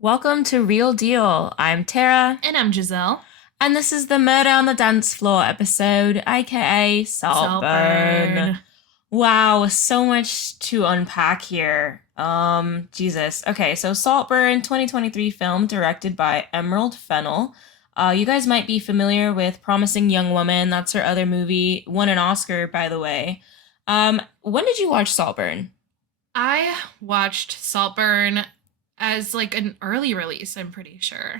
Welcome to Real Deal. I'm Tara, And I'm Giselle. and this is the Murder on the Dance Floor episode, aka Saltburn. Saltburn. Wow, so much to unpack here. Jesus. Okay, so Saltburn, 2023 film directed by Emerald Fennell. You guys might be familiar with Promising Young Woman. That's her other movie. Won an Oscar, by the way. When did you watch Saltburn? I watched Saltburn as like an early release, I'm pretty sure.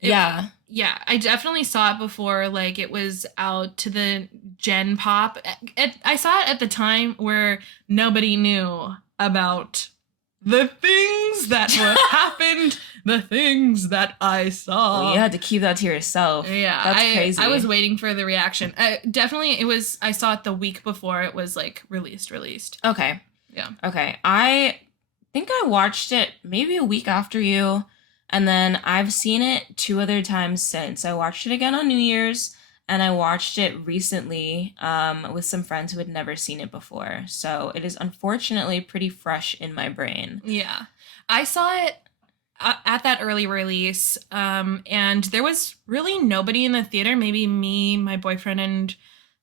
It, Yeah. yeah, I definitely saw it before like it was out to the Gen Pop. I saw it at the time where nobody knew about the things that were happened, the things that I saw. You had to keep that to yourself. Yeah, That's crazy. I was waiting for the reaction. Definitely, it was. I saw it the week before it was like released. Okay. Yeah. Okay. I think I watched it maybe a week after you, and then I've seen it two other times since. I watched it again on New Year's, and I watched it recently with some friends who had never seen it before. So it is unfortunately pretty fresh in my brain. Yeah. I saw it at that early release, and there was really nobody in the theater. Maybe me, my boyfriend, and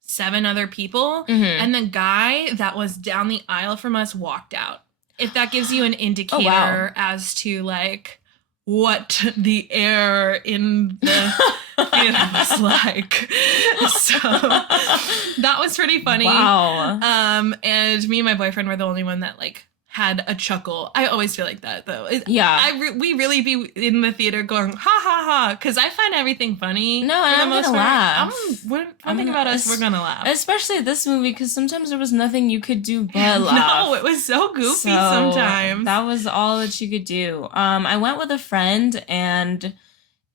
seven other people. Mm-hmm. And the guy that was down the aisle from us walked out. If that gives you an indicator Oh, wow. as to like what the air in the theater was like. So that was pretty funny. Wow. And me and my boyfriend were the only one that like had a chuckle. I always feel like that though. Yeah. We really be in the theater going ha ha ha because I find everything funny. No, and I'm gonna laugh. One thing about us, we're gonna laugh. Especially this movie, because sometimes there was nothing you could do but laugh. No, it was so goofy So, sometimes. That was all that you could do. I went with a friend, and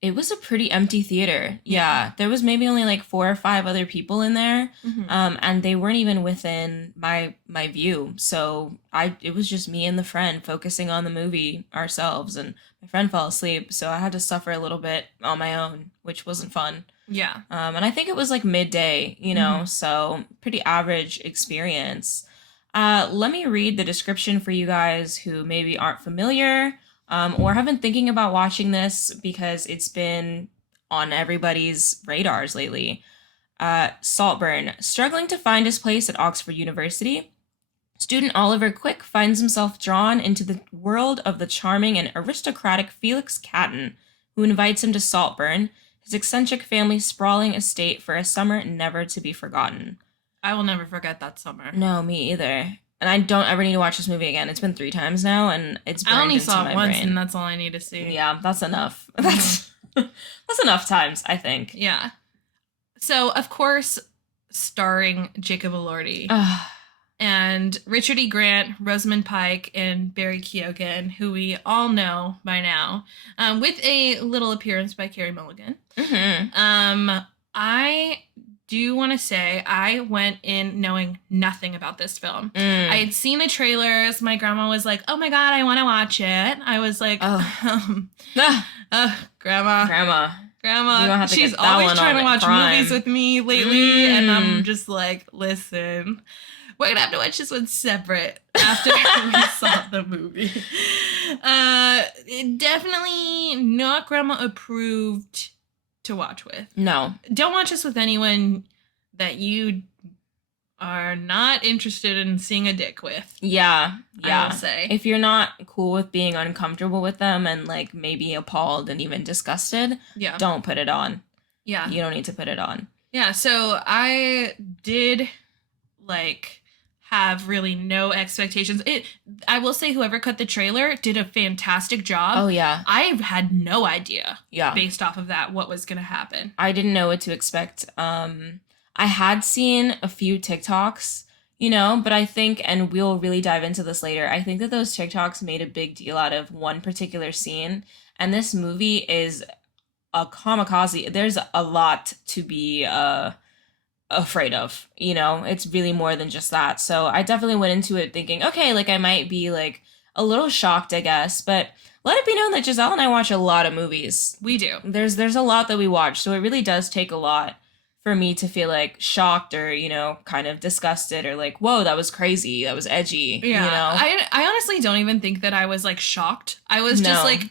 it was a pretty empty theater. Yeah, there was maybe only like four or five other people in there, and they weren't even within my view. So it was just me and the friend focusing on the movie ourselves, and my friend fell asleep, so I had to suffer a little bit on my own, which wasn't fun. Yeah. And I think it was like midday, so pretty average experience. Let me read the description for you guys who maybe aren't familiar or have been thinking about watching this because it's been on everybody's radars lately. Saltburn. Struggling to find his place at Oxford University, student Oliver Quick finds himself drawn into the world of the charming and aristocratic Felix Catton, who invites him to Saltburn, his eccentric family's sprawling estate, for a summer never to be forgotten. I will never forget that summer. No, me either. And I don't ever need to watch this movie again. It's been 3 times now, and it's burned I only into saw my it once, brain. and that's all I need to see. Yeah, that's enough. That's enough times, I think. Yeah. So, of course, starring Jacob Elordi Ugh. and Richard E. Grant, Rosamund Pike, and Barry Keoghan, who we all know by now, with a little appearance by Carey Mulligan. I do want to say I went in knowing nothing about this film. I had seen the trailers. My grandma was like, "Oh my god, I want to watch it." I was like, Grandma. You don't have to She's get that always one trying on to watch Prime. movies with me lately, and I'm just like, listen, we're gonna have to watch this one separate after we saw the movie. Definitely not grandma approved to watch with. No. Don't watch this with anyone that you are not interested in seeing a dick with. Yeah. I will say. If you're not cool with being uncomfortable with them and like maybe appalled and even disgusted, Yeah. don't put it on. Yeah. You don't need to put it on. Yeah, so I did like have really no expectations. I will say whoever cut the trailer did a fantastic job. Oh yeah. I had no idea Yeah. based off of that what was going to happen. I didn't know what to expect. I had seen a few TikToks, but I think, and we'll really dive into this later, I think that those TikToks made a big deal out of one particular scene. And this movie is a kamikaze. There's a lot to be afraid of, It's really more than just that. So I definitely went into it thinking, okay, like I might be like a little shocked, I guess. But let it be known that Giselle and I watch a lot of movies. We do. There's a lot that we watch, so it really does take a lot for me to feel like shocked or, kind of disgusted or like, whoa, that was crazy. That was edgy. Yeah. I honestly don't even think that I was like shocked. I was just No. like,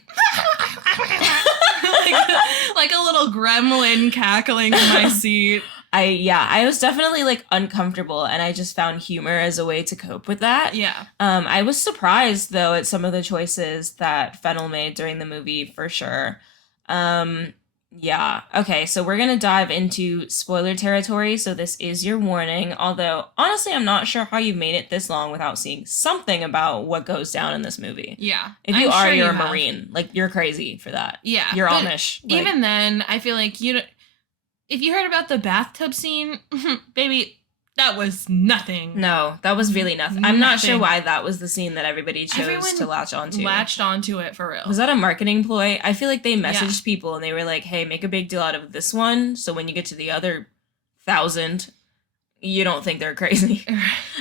little gremlin cackling in my seat. I was definitely like uncomfortable, and I just found humor as a way to cope with that. Yeah. I was surprised though at some of the choices that Fennel made during the movie for sure. Yeah. Okay, so we're gonna dive into spoiler territory, so this is your warning. Although honestly, I'm not sure how you made it this long without seeing something about what goes down in this movie. Yeah. If you I'm are, sure you're a have. Marine. Like you're crazy for that. Yeah. You're but Amish. Like, even then, I feel like if you heard about the bathtub scene, baby, that was nothing. no, that was really nothing. I'm not sure Nothing. why that was the scene that everybody chose Everyone to latch onto. Latched onto it for real. Was that a marketing ploy? I feel like they Yeah. messaged people and they were like, hey, make a big deal out of this one, so when you get to the other 1,000, you don't think they're crazy.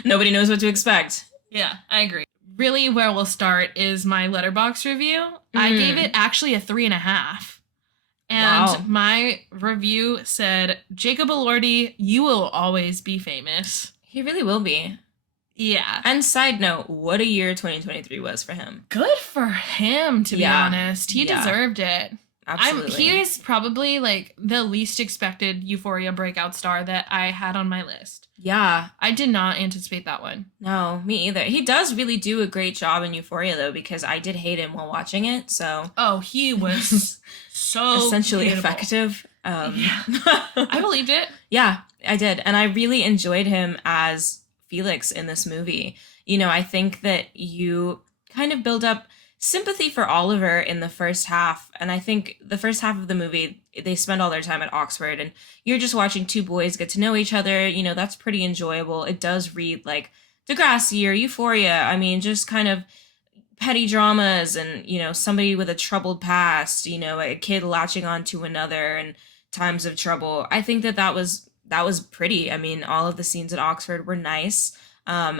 Nobody knows what to expect. Yeah, I agree. Really, where we'll start is my Letterboxd review. I Mm. gave it actually a 3.5. And Wow. my review said, Jacob Elordi, you will always be famous. He really will be. Yeah. And side note, what a year 2023 was for him. Good for him, to be Yeah. honest. He Yeah. deserved it. Absolutely. He is probably like the least expected Euphoria breakout star that I had on my list. Yeah. I did not anticipate that one. No, me either. He does really do a great job in Euphoria, though, because I did hate him while watching it, so... Oh, he was so essentially hateable. effective. Yeah. I believed it. Yeah, I did. And I really enjoyed him as Felix in this movie. You know, I think that you kind of build up sympathy for Oliver in the first half. And I think the first half of the movie, they spend all their time at Oxford, and you're just watching two boys get to know each other. You know, that's pretty enjoyable. It does read like Degrassi or Euphoria. I mean, just kind of petty dramas and, you know, somebody with a troubled past, you know, a kid latching on to another and times of trouble. I think that was pretty. I mean, all of the scenes at Oxford were nice.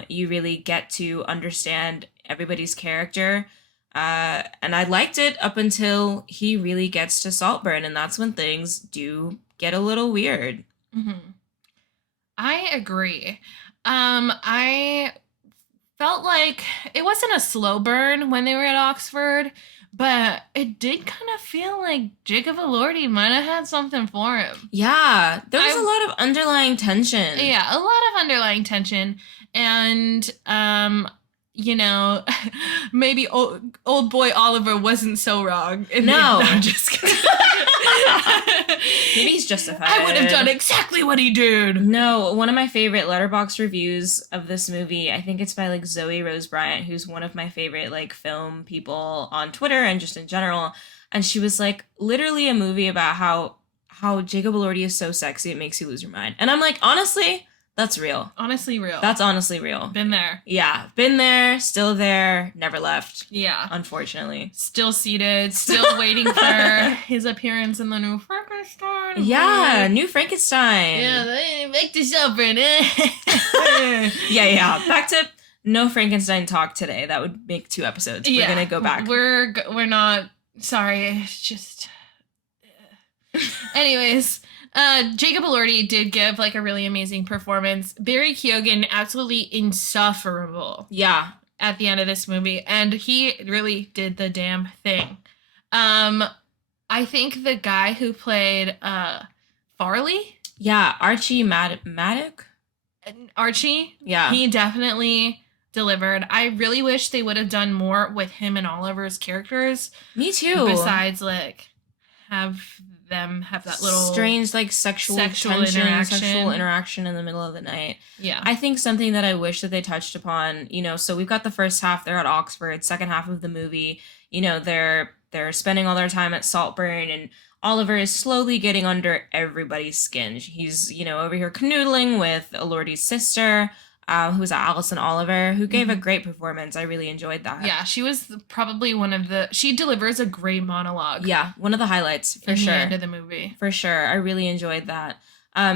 You really get to understand everybody's character. And I liked it up until he really gets to Saltburn, and that's when things do get a little weird. Mm-hmm. I agree. I felt like it wasn't a slow burn when they were at Oxford, but it did kind of feel like Jacob Elordi might have had something for him. Yeah, there was a lot of underlying tension. Yeah, a lot of underlying tension, and you know, maybe old boy Oliver wasn't so wrong. No. I'm just kidding. Maybe he's justified. I would have done exactly what he did. No, one of my favorite Letterboxd reviews of this movie, I think it's by like Zoe Rose Bryant, who's one of my favorite like film people on Twitter and just in general. And she was like, literally a movie about how Jacob Elordi is so sexy it makes you lose your mind. And I'm like, honestly, that's real. Honestly real. That's honestly real. Been there. Yeah, been there, still there, never left. Yeah. Unfortunately. Still seated, still waiting for his appearance in the new Frankenstein. Yeah, New Frankenstein. Yeah, they make this up, Brandon. Yeah. Back to no Frankenstein talk today. That would make 2 episodes. We're gonna go back. We're not. Sorry, it's just. Anyways. Jacob Elordi did give like a really amazing performance. Barry Keoghan absolutely insufferable. Yeah. At the end of this movie, and he really did the damn thing. I think the guy who played Farley, Yeah, Archie Maddock. Archie, Yeah. he definitely delivered. I really wish they would have done more with him and Oliver's characters. Me too. Besides, like, have them have that little strange like sexual tension, interaction. sexual interaction in the middle of the night. Yeah. I think something that I wish that they touched upon, you know, so we've got the first half, they're at Oxford, second half of the movie, you know, they're spending all their time at Saltburn, and Oliver is slowly getting under everybody's skin. He's, you know, over here canoodling with Elordi's sister, who's Alison Oliver, who gave a great performance. I really enjoyed that. Yeah, she was probably she delivers a great monologue. Yeah, one of the highlights for in sure. the end of the movie. For sure. I really enjoyed that.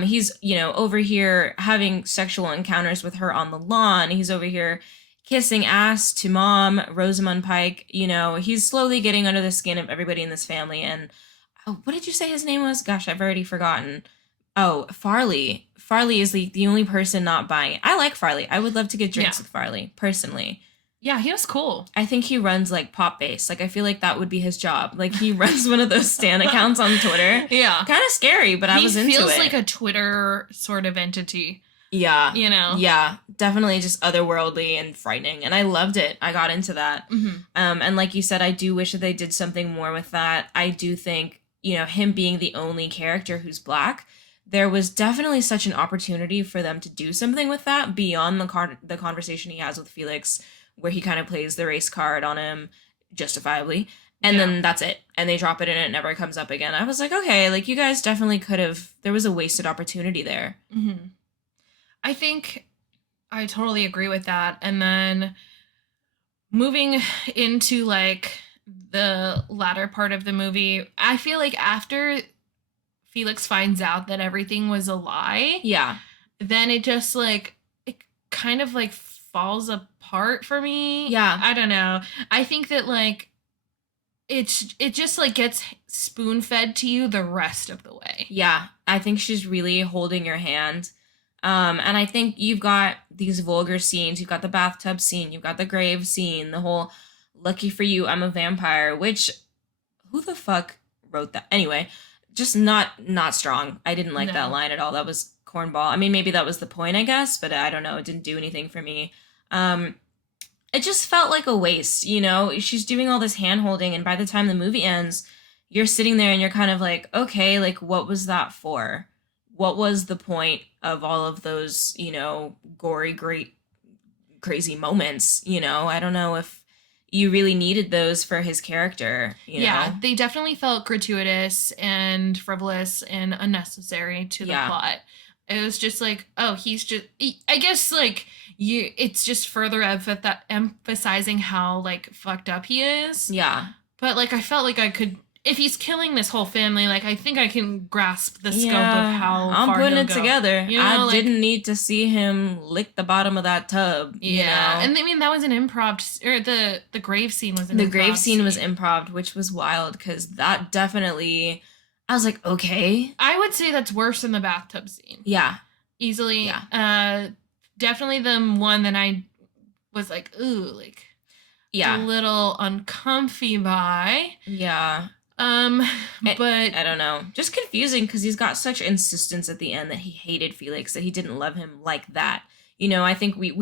He's, you know, over here having sexual encounters with her on the lawn. He's over here kissing ass to Mom, Rosamund Pike. You know, he's slowly getting under the skin of everybody in this family. And what did you say his name was? Gosh, I've already forgotten. Oh, Farley. Farley is the only person not buying it. I like Farley. I would love to get drinks with Farley, personally. Yeah, he was cool. I think he runs like Pop Base. Like I feel like that would be his job. Like he runs one of those stan accounts on Twitter. Yeah. Kind of scary, but I was into it. He feels like a Twitter sort of entity. Yeah. You know? Yeah. Definitely just otherworldly and frightening. And I loved it. I got into that. Mm-hmm. And like you said, I do wish that they did something more with that. I do think, you know, him being the only character who's Black, there was definitely such an opportunity for them to do something with that beyond the conversation he has with Felix, where he kind of plays the race card on him justifiably. And then that's it. And they drop it and it never comes up again. I was like, okay, like you guys definitely could have, there was a wasted opportunity there. Mm-hmm. I think I totally agree with that. And then moving into like the latter part of the movie, I feel like after Felix finds out that everything was a lie, Yeah. then it just like, it kind of like falls apart for me. Yeah. I don't know. I think that like it just like gets spoon fed to you the rest of the way. Yeah. I think she's really holding your hand. And I think you've got these vulgar scenes. You've got the bathtub scene. You've got the grave scene. The whole "lucky for you, I'm a vampire," which who the fuck wrote that? Anyway, just not strong. I didn't like that line at all. That was cornball. I mean, maybe that was the point, I guess, but I don't know. It didn't do anything for me. It just felt like a waste, you know? She's doing all this hand holding, and by the time the movie ends, you're sitting there and you're kind of like, okay, like what was that for? What was the point of all of those, you know, gory, great, crazy moments? You know, I don't know if you really needed those for his character. You know? They definitely felt gratuitous and frivolous and unnecessary to the plot. It was just like, oh, I guess like it's just further emphasizing how like fucked up he is. Yeah. But like I felt like I could, if he's killing this whole family, like I think I can grasp the scope of how I'm far putting he'll it go. together. You know, I like, didn't need to see him lick the bottom of that tub. Yeah, you know? And I mean that was an improv, or the grave scene was an the improv grave scene was improv, which was wild because that definitely, I was like, okay. I would say that's worse than the bathtub scene. Yeah. Easily. Yeah. Definitely the one that I was like, ooh, like a little uncomfy by. Yeah. But I don't know. Just confusing because he's got such insistence at the end that he hated Felix, that he didn't love him like that. You know, I think we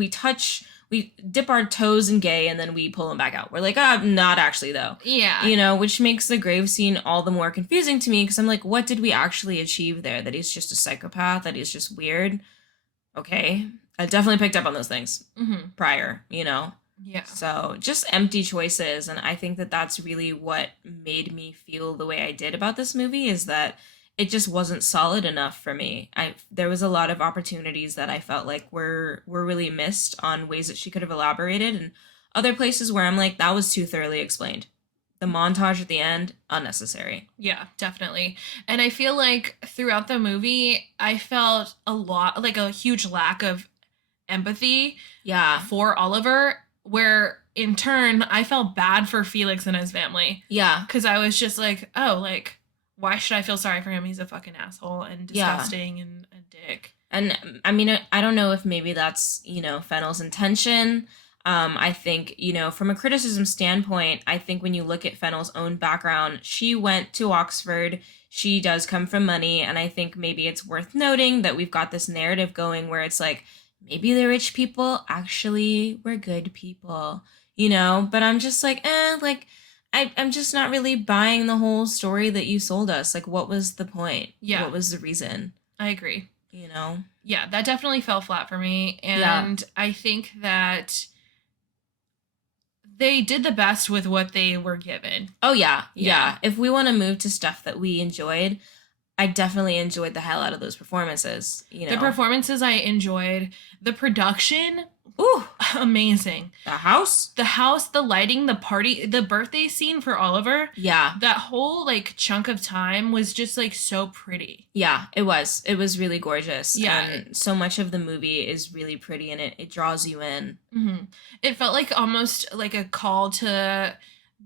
dip our toes in gay and then we pull him back out. We're like, not actually though. Yeah. You know, which makes the grave scene all the more confusing to me because I'm like, what did we actually achieve there? That he's just a psychopath? That he's just weird? Okay. I definitely picked up on those things prior, you know? Yeah. So just empty choices. And I think that that's really what made me feel the way I did about this movie, is that it just wasn't solid enough for me. There was a lot of opportunities that I felt like were really missed on ways that she could have elaborated, and other places where I'm like, that was too thoroughly explained. The montage at the end, unnecessary. Yeah, definitely. And I feel like throughout the movie, I felt a huge lack of empathy for Oliver, where in turn I felt bad for Felix and his family. Yeah. Because I was just like, oh, like, why should I feel sorry for him? He's a fucking asshole and disgusting and a dick. And I mean, I don't know if maybe that's, you know, Fennel's intention. I think, you know, from a criticism standpoint, I think when you look at Fennel's own background, she went to Oxford. She does come from money. And I think maybe it's worth noting that we've got this narrative going where it's like, maybe the rich people actually were good people, you know? But I'm just like, I'm just not really buying the whole story that you sold us. Like, what was the point? Yeah. What was the reason? I agree. You know? Yeah, that definitely fell flat for me. And I think that they did the best with what they were given. Oh, yeah. If we want to move to stuff that we enjoyed, I definitely enjoyed the hell out of those performances. You know? The performances I enjoyed. The production, ooh, amazing. The house, the lighting, the party, the birthday scene for Oliver. Yeah. That whole like chunk of time was just like so pretty. Yeah, it was. It was really gorgeous. Yeah. And so much of the movie is really pretty and it draws you in. Mm-hmm. It felt like almost like a call to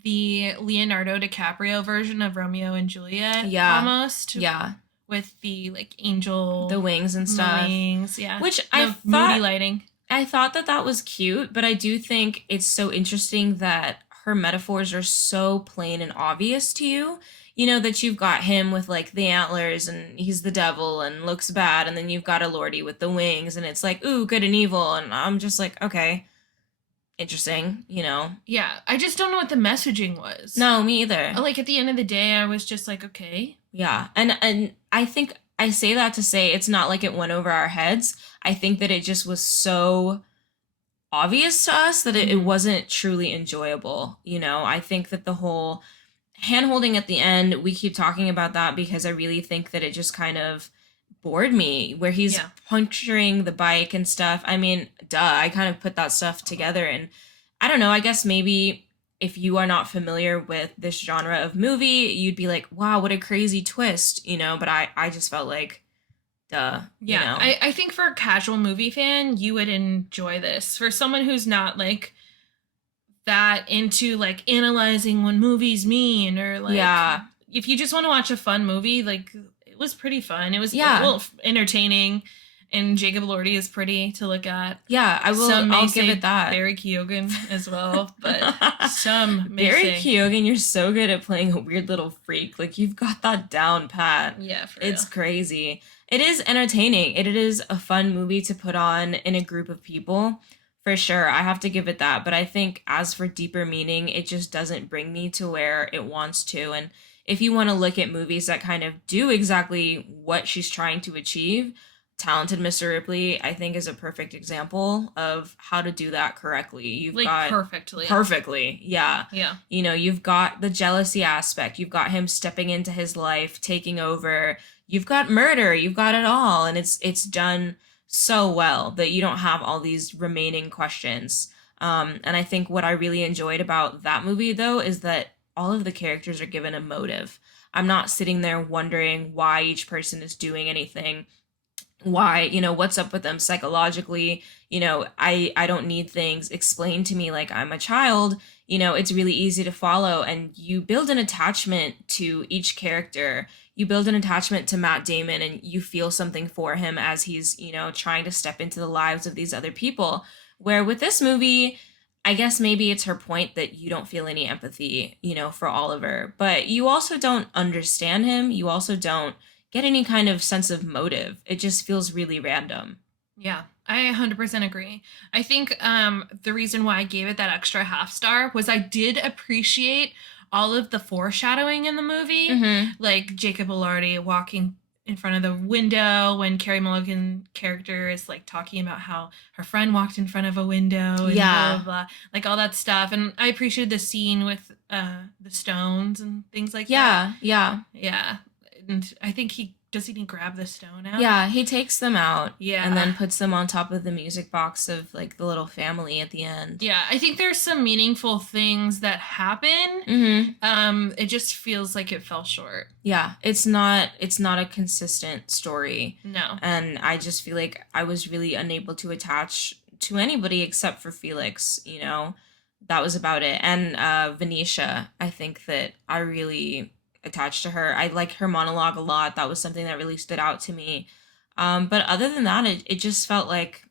the Leonardo DiCaprio version of Romeo and Juliet. Yeah. Almost. Yeah. With the like angel. The wings and stuff. Wings, yeah. Which the moody lighting. I thought that that was cute, but I do think it's so interesting that her metaphors are so plain and obvious to you. You know, that you've got him with like the antlers and he's the devil and looks bad, and then you've got a Lordy with the wings and it's like, ooh, good and evil. And I'm just like, okay, interesting, you know? Yeah, I just don't know what the messaging was. No, me either. Like at the end of the day, I was just like, okay. Yeah. And I think I say that to say it's not like it went over our heads. I think that it just was so obvious to us that it Mhm. wasn't truly enjoyable. You know, I think that the whole hand holding at the end, we keep talking about that because I really think that it just kind of bored me where he's Yeah. puncturing the bike and stuff. I mean, duh, I kind of put that stuff together, and I don't know, I guess maybe if you are not familiar with this genre of movie, you'd be like, wow, what a crazy twist, you know, but I just felt like, duh, you Yeah, know. I think for a casual movie fan, you would enjoy this. For someone who's not like that into like analyzing what movies mean, or like Yeah. if you just want to watch a fun movie, like it was pretty fun. It was Yeah. entertaining, and Jacob Elordi is pretty to look at. Yeah, Some may I'll give it say that. Barry Keoghan as well, but some may Barry say Keoghan, you're so good at playing a weird little freak. Like you've got that down pat. yeah, for It's real. crazy. It is entertaining. It is a fun movie to put on in a group of people. For sure. I have to give it that. But I think as for deeper meaning, it just doesn't bring me to where it wants to. And if you want to look at movies that kind of do exactly what she's trying to achieve, Talented Mr. Ripley, I think, is a perfect example of how to do that correctly. You've Like got perfectly. perfectly, yeah. Yeah. You know, you've got the jealousy aspect, you've got him stepping into his life, taking over, you've got murder, you've got it all, and it's done so well that you don't have all these remaining questions. And I think what I really enjoyed about that movie, though, is that all of the characters are given a motive. I'm not sitting there wondering why each person is doing anything, why, you know, what's up with them psychologically. You know, I don't need things explained to me like I'm a child. You know, it's really easy to follow, and you build an attachment to each character. You build an attachment to Matt Damon, and you feel something for him as he's, you know, trying to step into the lives of these other people. Where with this movie, I guess maybe it's her point that you don't feel any empathy, you know, for Oliver, but you also don't understand him. You also don't get any kind of sense of motive. It just feels really random. Yeah, I 100% agree. I think the reason why I gave it that extra half star was I did appreciate all of the foreshadowing in the movie, Mm-hmm. like Jacob Elordi walking in front of the window when Carrie Mulligan character is like talking about how her friend walked in front of a window and blah Yeah. blah blah, like all that stuff. And I appreciated the scene with the stones and things like that. Yeah. Yeah. Yeah, and I think he didn't grab the stone out. Yeah. He takes them out Yeah. and then puts them on top of the music box of like the little family at the end. Yeah, I think there's some meaningful things that happen. Mm-hmm. It just feels like it fell short. Yeah. It's not a consistent story. No. And I just feel like I was really unable to attach to anybody except for Felix, you know. That was about it. And Venetia, I think that I really attached to her. I like her monologue a lot. That was something that really stood out to me. But other than that, it just felt like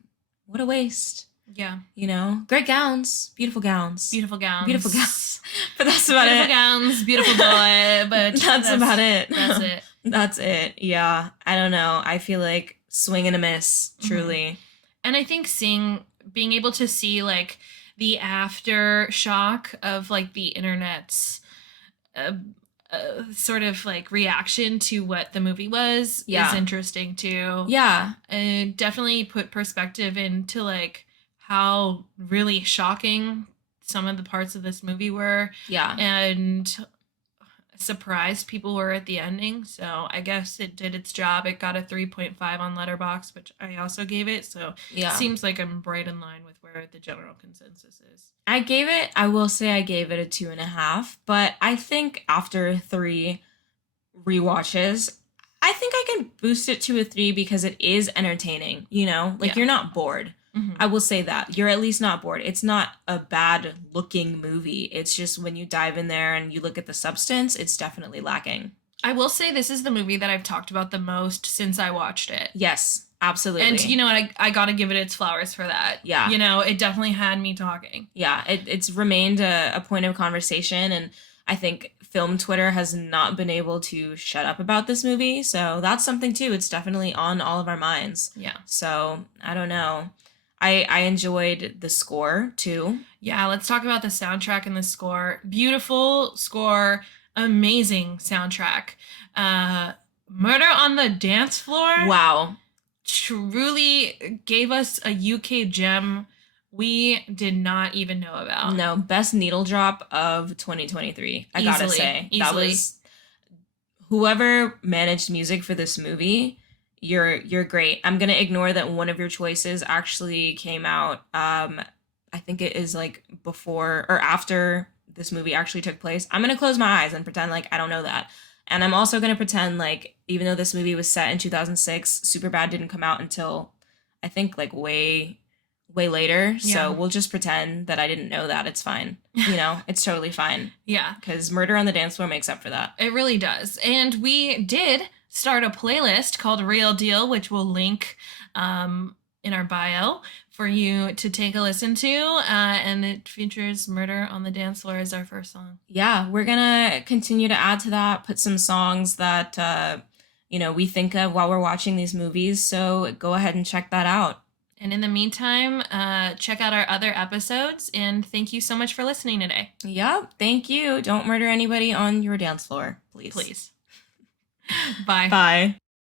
what a waste. Yeah. You know, great gowns, beautiful gowns, Beautiful gowns. beautiful gowns. But that's about Beautiful it. gowns, beautiful boy, but That's about it. That's it. That's it. Yeah. I don't know. I feel like swing and a miss, Mhm. truly. And I think being able to see like the aftershock of like the internet's uh, sort of like reaction to what the movie was Yeah. is interesting too. Yeah. It definitely put perspective into like how really shocking some of the parts of this movie were, Yeah. and surprised people were at the ending. So I guess it did its job. It got a 3.5 on Letterboxd, which I also gave it. So Yeah. it seems like I'm right in line with where the general consensus is. I will say I gave it a 2.5, but I think after 3 rewatches, I think I can boost it to a 3 because it is entertaining, you know? Like Yeah. you're not bored. Mhm. I will say that. You're at least not bored. It's not a bad looking movie. It's just when you dive in there and you look at the substance, it's definitely lacking. I will say this is the movie that I've talked about the most since I watched it. Yes. Absolutely. And you know what? I got to give it its flowers for that. Yeah. You know, it definitely had me talking. Yeah, it's remained a point of conversation, and I think film Twitter has not been able to shut up about this movie. So that's something too. It's definitely on all of our minds. Yeah. So I don't know. I enjoyed the score too. Yeah, let's talk about the soundtrack and the score. Beautiful score, amazing soundtrack. Murder on the Dance Floor. Wow. Truly gave us a UK gem we did not even know about. No, best needle drop of 2023. I gotta say. That was whoever managed music for this movie. You're great. I'm gonna ignore that one of your choices actually came out. I think it is like before or after this movie actually took place. I'm gonna close my eyes and pretend like I don't know that. And I'm also gonna pretend like even though this movie was set in 2006, Superbad didn't come out until I think like way later. Yeah. So we'll just pretend that I didn't know that. It's fine. You know, it's totally fine. Yeah. Because Murder on the Dance Floor makes up for that. It really does. And we did start a playlist called Real Deal, which we'll link in our bio for you to take a listen to. And it features Murder on the Dance Floor as our first song. Yeah, we're going to continue to add to that, put some songs that, we think of while we're watching these movies. So go ahead and check that out. And in the meantime, check out our other episodes. And thank you so much for listening today. Yep. Thank you. Don't murder anybody on your dance floor, please. Please. Bye. Bye.